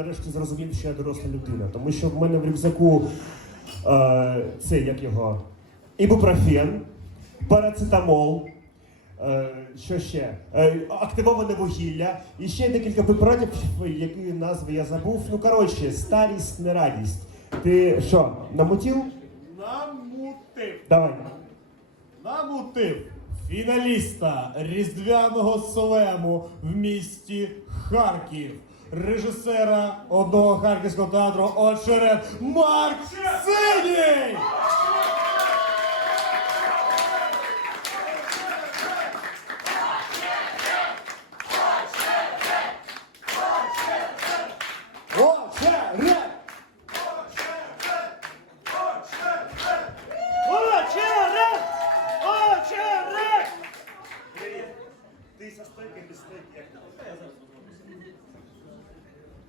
нарешті зрозумів, що я доросла людина, тому що в мене в рюкзаку е, це як його ібупрофен, парацетамол. Е, що ще? Е, активоване вугілля. І ще декілька препаратів, які назви я забув. Ну, коротше, старість, не радість. Ти що, намутів? Намутив. Давай. Намутив фіналіста різдвяного слему в місті Харків. Режисера одного харківського театру Очерет Марк Синій!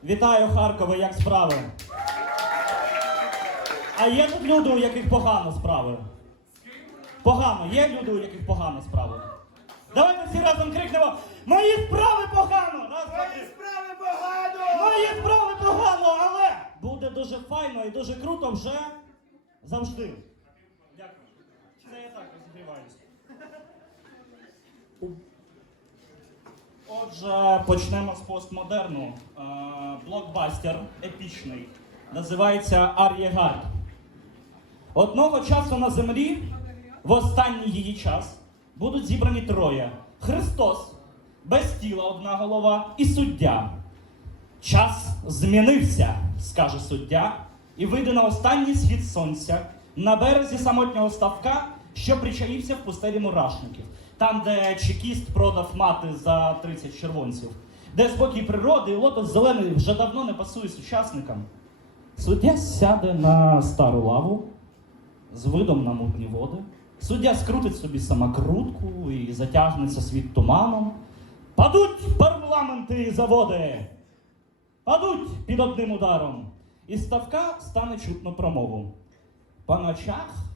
Вітаю Харкове, як справи? А є тут люди, у яких погано справи? Погано, є люди, у яких погано справи. Давайте всі разом крикнемо Мої справи погано! Раз, два, три. справи погано! Мої справи погано, але буде дуже файно і дуже круто вже завжди. Дякую. Це я так розігріваюсь. Отже, почнемо з постмодерну. Е, Блокбастер епічний. Називається Ар'єгард. Одного часу на землі, в останній її час, будуть зібрані троє: Христос, без тіла одна голова і суддя. Час змінився, скаже суддя, і вийде на останній схід сонця на березі самотнього ставка, що причаївся в пустелі мурашників, там, де чекіст продав мати за 30 червонців, де спокій природи і лотос зелений вже давно не пасує сучасникам. Суддя сяде на стару лаву з видом на мутні води. Суддя скрутить собі самокрутку і затягнеться світ туманом. Падуть парламенти і заводи! Падуть під одним ударом. І ставка стане чутно промову. По ночах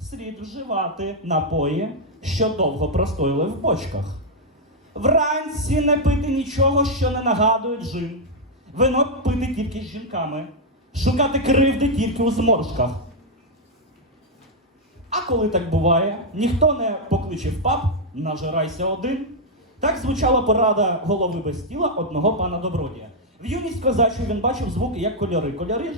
слід вживати напої, що довго простояли в бочках. Вранці не пити нічого, що не нагадує джин. Вино пити тільки з жінками, шукати кривди тільки у зморшках. А коли так буває, ніхто не покличе в паб, нажирайся один. Так звучала порада голови без тіла одного пана Добродія. В юність козачу він бачив звуки як кольори. Кольори е,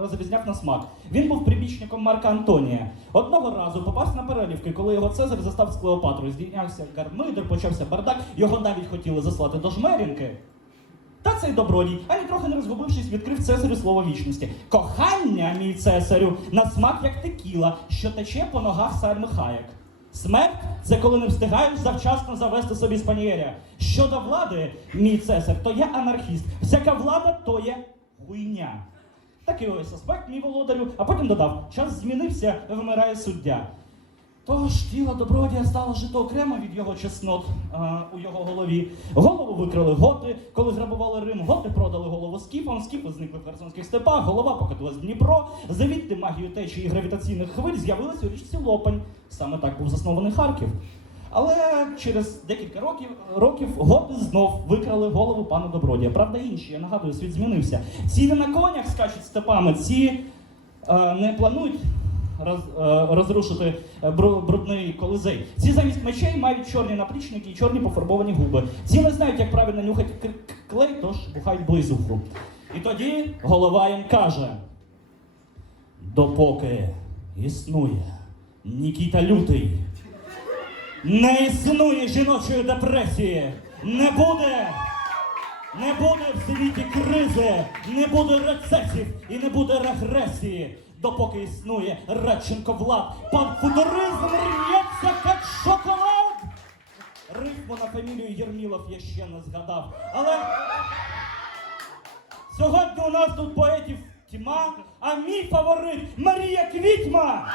розрізняв на смак. Він був прибічником Марка Антонія. Одного разу попався на перелівки, коли його Цезар застав з Клеопатрою. Здійнявся гармидер, почався бардак, його навіть хотіли заслати до жмерінки. Та цей добродій, ані трохи не розгубившись, відкрив цесарю слово вічності. Кохання, мій цесарю, на смак як текіла, що тече по ногах сальми хаяк. Смерть це коли не встигаєш завчасно завести собі спанієря. Щодо влади, мій цесар, то я анархіст. Всяка влада то є хуйня. Такий ось аспект, мій володарю, а потім додав: час змінився, вмирає суддя. Тож тіло добродія стало жити окремо від його чеснот а, у його голові. Голову викрили готи, коли грабували Рим. Готи продали голову скіфам, скіфи зникли в Херсонських степах, голова покотилась в Дніпро. Звідти магію течії гравітаційних хвиль з'явилися у річці Лопань. Саме так був заснований Харків. Але через декілька років, років готи знов викрали голову пана Добродія. Правда, інші, я нагадую, світ змінився. Ці не на конях скачуть степами, ці е, не планують роз, е, розрушити е, брудний колизей. Ці замість мечей мають чорні наплічники і чорні пофарбовані губи. Ці не знають, як правильно нюхати клей, тож бухають близуху. І тоді голова їм каже: допоки існує Нікіта Лютий, не існує жіночої депресії, не буде. Не буде в світі кризи, не буде рецесів і не буде регресії, допоки існує Радченко влад. Пан футуризм рвється, як шоколад. Рифму на фамілію Єрмілов я ще не згадав. Але сьогодні у нас тут поетів тьма, а мій фаворит Марія Квітьма.